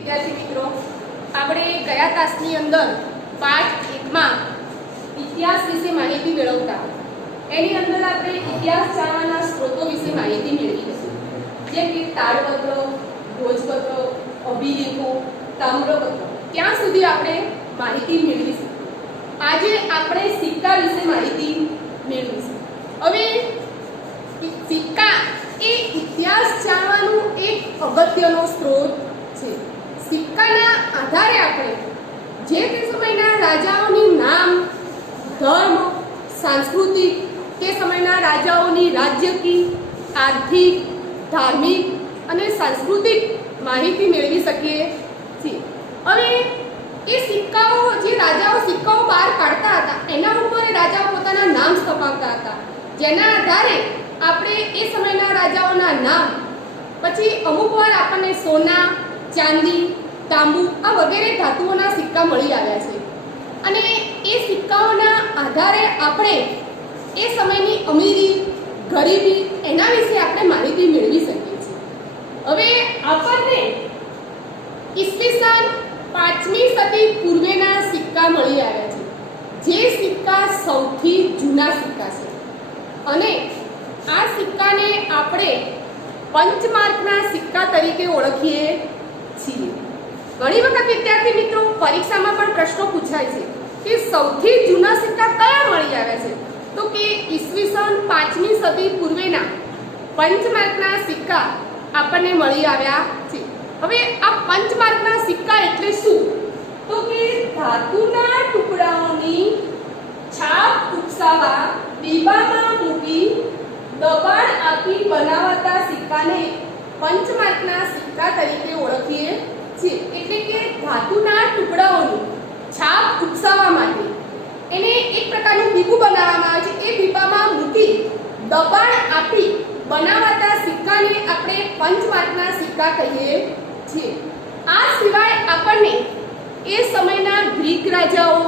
વિદ્યાર્થી મિત્રો, આપણે ગયા તાસની અંદર પાઠ 1 માં ઇતિહાસ વિશે માહિતી મેળવતા. એની અંદર આપણે ઇતિહાસ જાણવાના સ્ત્રોતો વિશે માહિતી મેળવી હતી, જેમ કે તાળપત્ર, ભોજપત્ર, અભિલેખો, તામ્રપત્ર. ત્યાં સુધી આપણે માહિતી મેળવીશું. આજે આપણે સિક્કા વિશે માહિતી મેળવીશું. હવે સિક્કા એ ઇતિહાસ જાણવાનું એક અગત્યનો સ્ત્રોત છે. સિક્કાના આધારે આપણે જે તે સમયના રાજાઓની નામ, ધર્મ, સાંસ્કૃતિક, તે સમયના રાજાઓની રાજકીય, આર્થિક, ધાર્મિક અને સાંસ્કૃતિક માહિતી મેળવી શકીએ છીએ. હવે એ સિક્કાઓ, જે રાજાઓ સિક્કાઓ બહાર કાઢતા હતા, એના ઉપર રાજાઓ પોતાના નામ સ્થપાવતા હતા, જેના આધારે આપણે એ સમયના રાજાઓના નામ, પછી અમુક વાર આપણને સોના, ચાંદી, તાંબુ આ વગેરે ધાતુઓના સિક્કા મળી આવ્યા છે. અને એ સિક્કાઓના આધારે આપણે એ સમયની અમીરી, ગરીબી એના વિશે આપણે માહિતી મેળવી શકીએ છીએ. હવે આપણને ઈસવીસન 5મી સદી પૂર્વેના સિક્કા મળી આવ્યા છે, જે સિક્કા સૌથી જૂના સિક્કા છે. અને આ સિક્કાને આપણે પંચમાર્કના સિક્કા તરીકે ઓળખીએ છીએ. ઘણી વખત વિદ્યાર્થી મિત્રો પરીક્ષામાં પણ પ્રશ્નો પૂછાય છે કે સૌથી જૂના સિક્કા કયા મળી આવ્યા છે, તો કે ઈસવીસન 5મી સદી પૂર્વેના પંચમાર્કના સિક્કા આપણને મળી આવ્યા છે. હવે આ પંચમાર્કના સિક્કા એટલે શું, તો કે ધાતુના ટુકડાઓની છાપ ઉકસાવા ડીબામાં મૂકી દબાણ આપી બનાવાતા સિક્કાને પંચમાર્કના સિક્કા તરીકે ઓળખીએ છીએ. એટલે કે ધાતુના ટુકડાઓની છાપ ઉકસાવવા માટે એને એક પ્રકારનું બીબું બનાવવામાં આવે છે. એ બીબામાં મૂકી દબાણ આપી બનાવાતા સિક્કાને આપણે પંચમાર્કના સિક્કા કહીએ છીએ. આ સિવાય આપણને એ સમયના ગ્રીક રાજાઓ,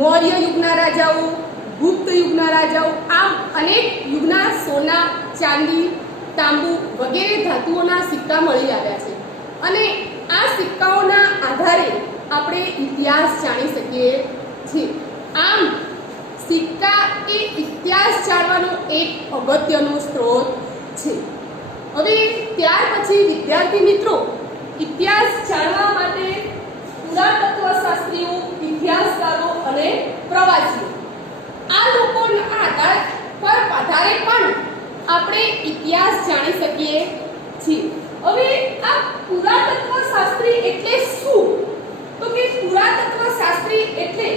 મૌર્ય યુગના રાજાઓ, ગુપ્ત યુગના રાજાઓ, આમ અનેક યુગના સોના, ચાંદી, તાંબુ વગેરે ધાતુઓના સિક્કા મળી આવ્યા છે. અને આ સિક્કાઓના આધારે આપણે ઇતિહાસ જાણી શકીએ છીએ. આમ સિક્કા એ ઇતિહાસ જાણવાનો એક અગત્યનો સ્ત્રોત છે. હવે ત્યાર પછી વિદ્યાર્થી મિત્રો, ઇતિહાસ જાણવા માટે પુરાતત્વશાસ્ત્રીઓ, ઇતિહાસકારો અને પ્રવાસીઓ આ લોકોના આધારે પણ આપણે ઇતિહાસ જાણી શકીએ છીએ. હવે આ પુરાતત્વશાસ્ત્રી એટલે શું, તો કે પુરાતત્વશાસ્ત્રી એટલે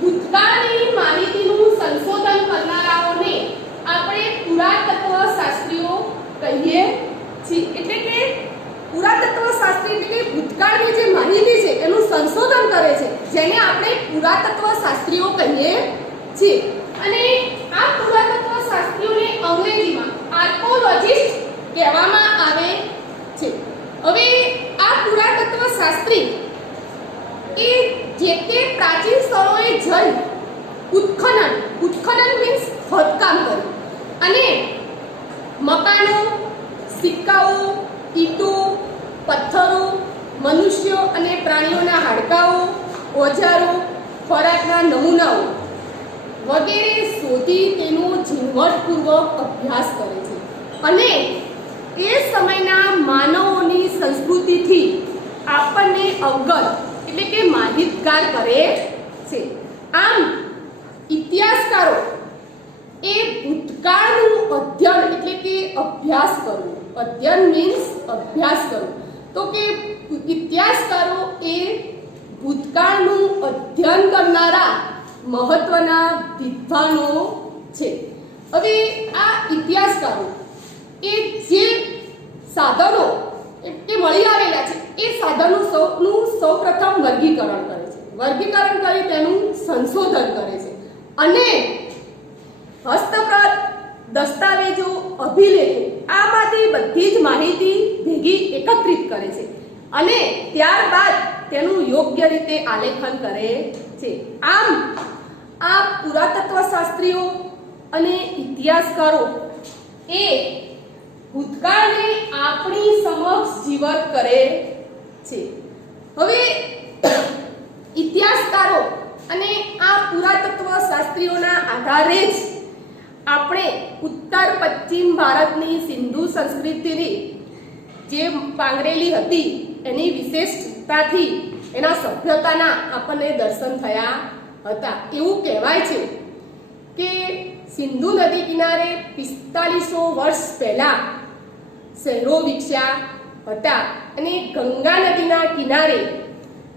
ભૂતકાળની માહિતીનું સંશોધન કરનારાઓને આપણે પુરાતત્વશાસ્ત્રીઓ કહીએ છીએ. એટલે કે પુરાતત્વશાસ્ત્રી એટલે કે ભૂતકાળની જે માહિતી છે એનું સંશોધન કરે છે, જેને આપણે પુરાતત્વશાસ્ત્રીઓ કહીએ છીએ. અને આ પુરાતત્વશાસ્ત્રીઓને અંગ્રેજીમાં આર્કોલોજિસ્ટ કહેવામાં આવે છે. હવે આ પુરાતત્વશાસ્ત્રી એ જે તે પ્રાચીન સ્થળોએ જઈ ઉત્ખનન મીન્સ ખોદકામ કર્યું અને મકાનો, સિક્કાઓ, ઈંટો, પથ્થરો, મનુષ્યો અને પ્રાણીઓના હાડકાઓ, ઓજારો, ખોરાકના નમૂનાઓ વગેરે શોધી તેનો ઝીણવટપૂર્વક અભ્યાસ કરે છે. અને એ સમયના માનવોની સંસ્કૃતિથી આપણને અવગત એટલે કે માહિતગાર કરે છે. આમ ઇતિહાસકારો એ ભૂતકાળનું અધ્યયન એટલે કે અભ્યાસ કરવું, અધ્યયન મીન્સ અભ્યાસ કરવું, તો કે ઇતિહાસકારો એ ભૂતકાળનું અધ્યયન કરનારા મહત્વના વિદ્વાનો છે. હવે આ ઇતિહાસકારો એ જે સાધનો એ મળી આવેલા છે એ સાધનોનું સૌપ્રથમ વર્ગીકરણ કરે છે. વર્ગીકરણ કરી તેનું સંશોધન કરે છે અને હસ્તપ્રત, દસ્તાવેજો, અભિલેખો આમાંથી બધી જ માહિતી ભેગી એકત્રિત કરે છે અને ત્યારબાદ તેનું યોગ્ય રીતે આલેખન કરે છે. આમ આ પુરાતત્વશાસ્ત્રીઓ અને ઇતિહાસકારો એ ભૂતકાળને આપણી સમક્ષ જીવત કરે છે. હવે ઇતિહાસકારો અને આ પુરાતત્વ શાસ્ત્રીઓના આધારે જ આપણે ઉત્તર પશ્ચિમ ભારતની સિંધુ સંસ્કૃતિની જે પાંગરેલી હતી એની વિશેષતાથી એના સભ્યતાના આપણને દર્શન થયા હતા. એવું કહેવાય છે કે સિંધુ નદી કિનારે 4500 વર્ષ પહેલા શહેરો વિકસ્યા હતા અને ગંગા નદીના કિનારે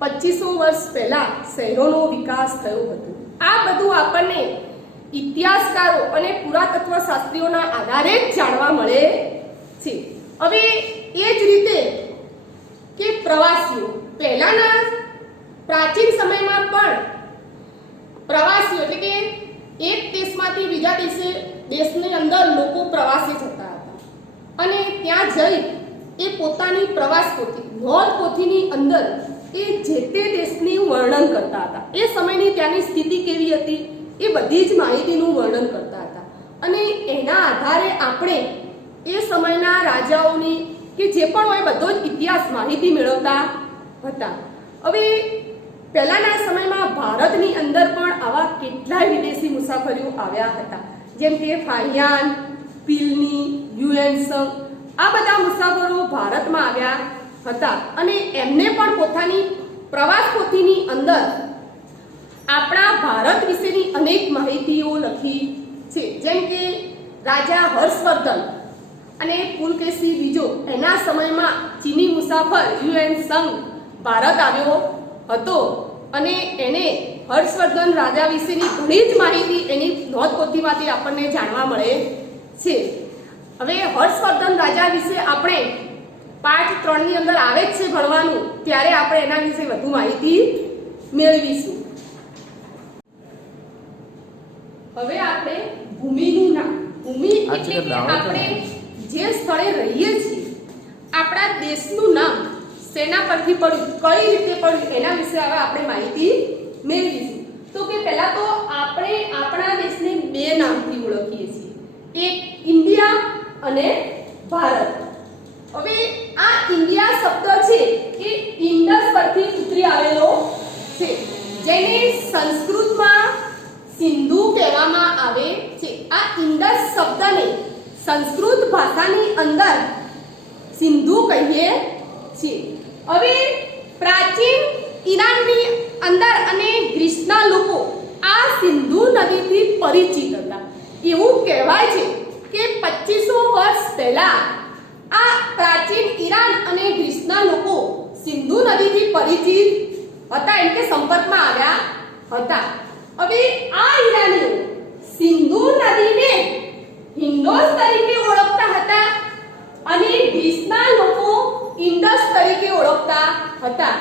2500 વર્ષ પહેલા શહેરોનો વિકાસ થયો હતો. આ બધું આપણને ઇતિહાસકારો અને પુરાતત્વ શાસ્ત્રીઓના આધારે જ જાણવા મળે છે. હવે એ જ રીતે કે પ્રવાસીઓ પહેલાના પ્રાચીન સમયમાં પણ પ્રવાસીઓ એટલે કે એક દેશમાંથી બીજા દેશની અંદર લોકો પ્રવાસે જતા હતા અને ત્યાં જઈ એ પોતાની પ્રવાસ પોથી નોંધ પોથીની અંદર એ જે તે દેશની વર્ણન કરતા હતા. એ સમયની ત્યાંની સ્થિતિ કેવી હતી એ બધી જ માહિતીનું વર્ણન કરતા હતા અને એના આધારે આપણે એ સમયના રાજાઓની કે જે પણ હોય બધો જ ઇતિહાસ માહિતી મેળવતા હતા. હવે પહેલાના સમયમાં ભારતની અંદર પણ આવા કેટલાય વિદેશી મુસાફરીઓ આવ્યા હતા, જેમ કે ફાહિયાન, પિલની, યુએનસંગ, આ બધા મુસાફરો ભારતમાં આવ્યા હતા અને એમને પણ પોતાની પ્રવાસ પોથીની અંદર આપણા ભારત વિશેની અનેક માહિતીઓ લખી છે. જેમ કે રાજા હર્ષવર્ધન અને પુલકેશી બીજો એના સમયમાં ચીની મુસાફર યુએનસંગ ભારત આવ્યો હતો અને એને હર્ષવર્ધન રાજા વિશેની ઘણી જ માહિતી એની નોંધપોથીમાંથી આપણને જાણવા મળે છે. હવે હર્ષવર્ધન રાજા વિશે આપણે પાઠ 3 ની અંદર આવે જ છે ભણવાનું, ત્યારે આપણે એના વિશે વધુ માહિતી મેળવીશું. હવે આપણે ભૂમિનું નામ. ભૂમિ એટલે કે આપણે જે સ્થળે રહીએ છીએ, આપણા દેશનું નામ સેના પરથી પડ્યું, કઈ રીતે પડ્યું એના વિશે હવે આપણે માહિતી મેળવીશું. તો કે પહેલા તો આપણે આપણા દેશને બે નામથી ઓળખીએ છીએ, એક ઇન્ડિયા અને ભારત. હવે આ ઇન્ડિયા શબ્દ છે એ ઇન્ડસ પરથી ઉતરી આવેલો છે, જેને સંસ્કૃતમાં સિંધુ કહેવામાં આવે છે. આ ઇન્ડસ શબ્દને સંસ્કૃત ભાષાની અંદર સિંધુ કહીએ છીએ. હવે પ્રાચીન ઈરાનની અંદર અને ગ્રીસના લોકો આ સિંધુ નદીથી પરિચિત હતા. એવું કહેવાય છે કે 2500 વર્ષ પહેલા આ પ્રાચીન ઈરાન અને ગ્રીસના લોકો સિંધુ નદીથી પરિચિત હતા, એમ કે સંપર્કમાં આવ્યા હતા. હવે આ ઈરાનીઓ સિંધુ નદીને હિન્દોસ તરીકે ઓળખતા હતા અને ગ્રીસના લોકો ઇન્ડસ તરીકે ઓળખતા હતા.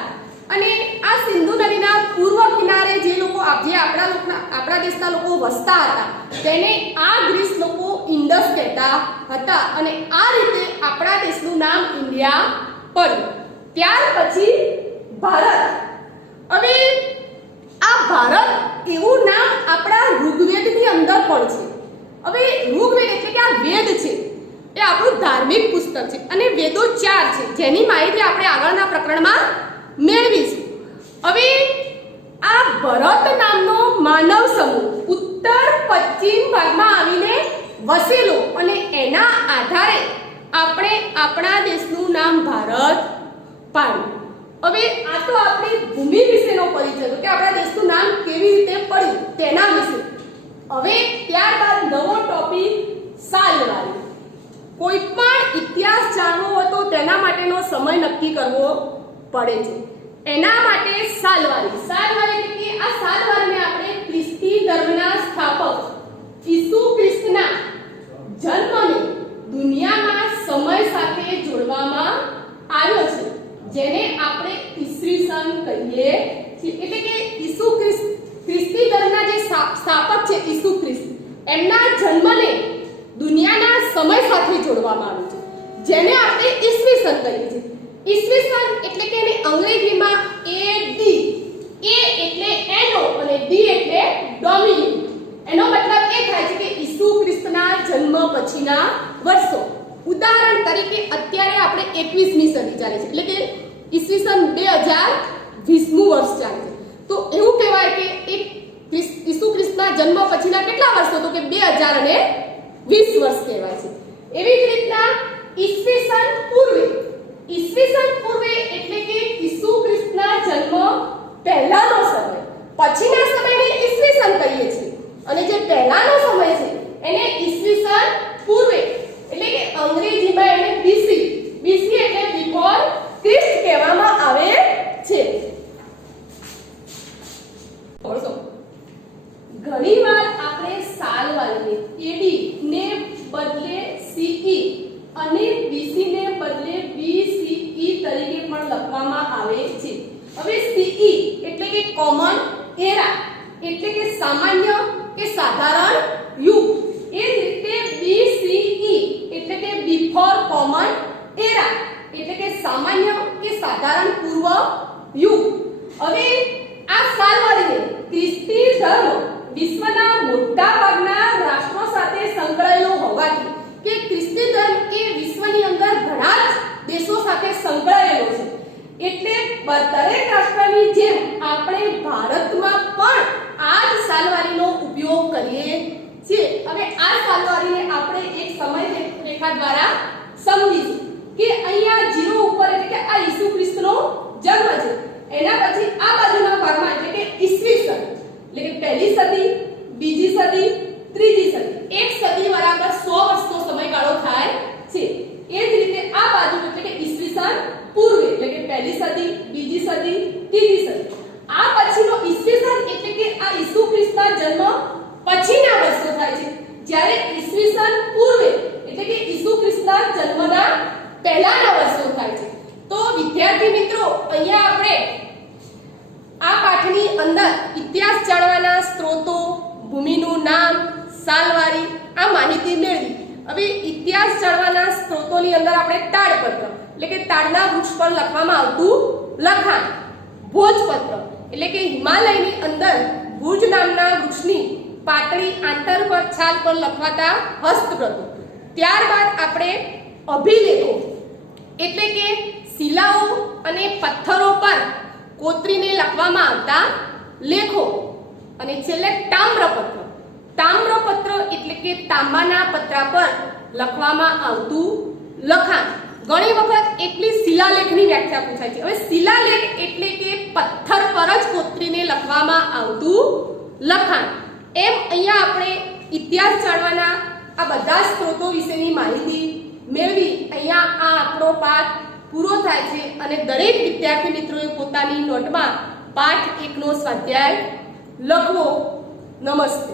અને આ સિંધુ નદીના પૂર્વ કિનારે જે લોકો આપણા દેશના લોકો વસતા હતા તેને આ ગ્રીસ લોકો ઇન્ડસ કહેતા હતા અને આ રીતે આપણા દેશનું નામ ઇન્ડિયા પડ્યું. ત્યાર પછી ભારત. હવે આ ભારત એવું નામ આપણા ઋગ્વેદની અંદર પણ છે. હવે ઋગ્વેદ એટલે કે આ વેદ છે એ આપણું ધાર્મિક પુસ્તક છે અને વેદો 4 છે, જેની માહિતી આપણે આગળના પ્રકરણમાં મેળવીશું. હવે આ ભરત નામનો માનવ સમૂહ ઉત્તર પશ્ચિમ ભાગમાં આવીને વસેલો અને એના આધારે આપણે આપણા દેશનું નામ ભારત પાડ્યું. હવે આ તો આપણી ભૂમિ વિશેનો પરિચય હતો કે આપણા દેશનું નામ કેવી રીતે પડ્યું તેના વિશે. હવે ત્યારબાદ નવો ટોપિક સાલવારી. કોઈ પણ ઇતિહાસ જાણવો હોય તો તેના માટેનો સમય નક્કી કરવો પડે છે. એના માટે સાલવારી એટલે કે આ સાલવારીને આપણે ખ્રિસ્તી ધર્મના સ્થાપક ઈસુ ખ્રિસ્તના જન્મને દુનિયામાં સમય સાથે જોડવામાં આવ્યો છે, જેને આપણે ઈસવીસન કહીએ છીએ. એટલે કે ઈસુ ખ્રિસ્તી ધર્મના જે સ્થાપક છે ઈસુ ખ્રિસ્ત, એમના જન્મને દુનિયાના સમય સાથે જોડવામાં આવ્યું છે, જેને આપણે ઈસવીસન કહીએ છીએ. ઈસવીસન એટલે કે એને અંગ્રેજીમાં AD, A એટલે એનો અને D એટલે ડોમિની. એનો મતલબ એ થાય છે કે ઈસુ ખ્રિસ્તના જન્મ પછીના વર્ષો. ઉદાહરણ ઉદાહરણ તરીકે અત્યારે આપણે 21મી સદી ચાલે છે, એટલે કે ઈસવીસન 2020મું વર્ષ ચાલે છે. તો એવું કહેવાય કે એક ઈસુ ખ્રિસ્તના જન્મ પછીના કેટલા વર્ષો? તો કે 2020 વર્ષ કહેવાય છે. એવી જ રીતના ઈસવીસન પૂર્વે એટલે કે ઈસુ ખ્રિસ્તના જન્મ પહેલાનો સમય, પછીના સમયને ઈસવીસન કહીએ છીએ, અને જે પહેલાનો સમય છે એને ઈસવીસન પૂર્વે એટલે કે અંગ્રેજીમાં એને બીસી એટલે બિફોર ક્રિસ્ટ કહેવામાં આવે છે. ઘણીવાર આપણે સાલવારીને એડી ને બદલે સીઈ અને બીસી ને બદલે બીસીઈ તરીકે પણ લખવામાં આવે છે. હવે સીઈ એટલે કે કોમન એરા એટલે કે સામાન્ય કે સાધારણ યુગ, એ જ રીતે બીસીઈ એટલે કે બિફોર કોમન એરા એટલે કે સામાન્ય કે સાધારણ પૂર્વ યુગ. હવે આ સાલવારીને ખ્રિસ્તી ધર્મ વિશ્વના મોટા ભાગના રાષ્ટ્રો સાથે સંકળાયેલો હોવાથી કે ખ્રિસ્તી ધર્મ એ વિશ્વની અંદર ઘણા જ દેશો સાથે સંકળાયેલો છે, એટલે દરેક રાષ્ટ્રની જેમ આપણે ભારતમાં પણ આ જ સાલવારીનો ઉપયોગ કરીએ છીએ. હવે આ સાલવારીને આપણે એક સમય રેખા દ્વારા સમજીશું કે અહીંયા 0 ઉપર એટલે કે આ ઈસુ ખ્રિસ્તનો જન્મ છે, એના પછી આ બાજુના ભાગમાં એટલે કે ઈસવીસન એટલે કે પહેલી સદી, બીજી સદી, ત્રીજી સદી, એક સદી બરાબર 100 વર્ષનો સમયગાળો થાય છે. એ જ રીતે આ બાજુ એટલે કે ઈસવીસન પૂર્વે એટલે કે પહેલી સદી, બીજી સદી, ત્રીજી સદી. આ પછીનો ઈસવીસન એટલે કે આ ઈસુ ખ્રિસ્તના જન્મ પછીના વર્ષો થાય છે, જ્યારે ઈસવીસન પૂર્વે એટલે કે ઈસુ ખ્રિસ્તના જન્મના પહેલાના વર્ષો થાય છે. તો વિદ્યાર્થી મિત્રો, અહીંયા આપણે આ પાઠની અંદર ઇતિહાસ જાણવાના સ્ત્રોતો, ભૂમિનું નામ, સાલવારી આ માહિતી મેળવી. હવે ઇતિહાસ જાણવાના સ્ત્રોતોની અંદર આપણે તાડપત્ર એટલે કે તાડના વૃક્ષ પર લખવામાં આવતું લખાણ, ભોજપત્ર એટલે કે હિમાલયની અંદર ભુજ નામના વૃક્ષની પાતળી આંતર પર છાલ પર લખવાતા હસ્તપ્રતો. ત્યારબાદ આપણે અભિલેખો એટલે કે શિલાઓ અને પથ્થરો પર કોતરીને લખવામાં આવતા લેખો, અને છેલ્લે તામ્રપત્ર એટલે કે તાંબાના પતરા પર લખવામાં આવતું લખાણ. ઘણી વખત એટલી શિલાલેખની વ્યાખ્યા પૂછાય છે. હવે શિલાલેખ એટલે કે પથ્થર પર જ કોતરીને લખવામાં આવતું લખાણ. એમ અહીંયા આપણે ઇતિહાસ જાણવાના આ બધા સ્ત્રોતો વિશેની માહિતી મેળવી. અહીંયા આ આપણો પાઠ પૂરો થાય છે, અને દરેક વિદ્યાર્થી મિત્રોએ પોતાની નોટમાં પાઠ 1નો સ્વાધ્યાય લખવો. નમસ્તે.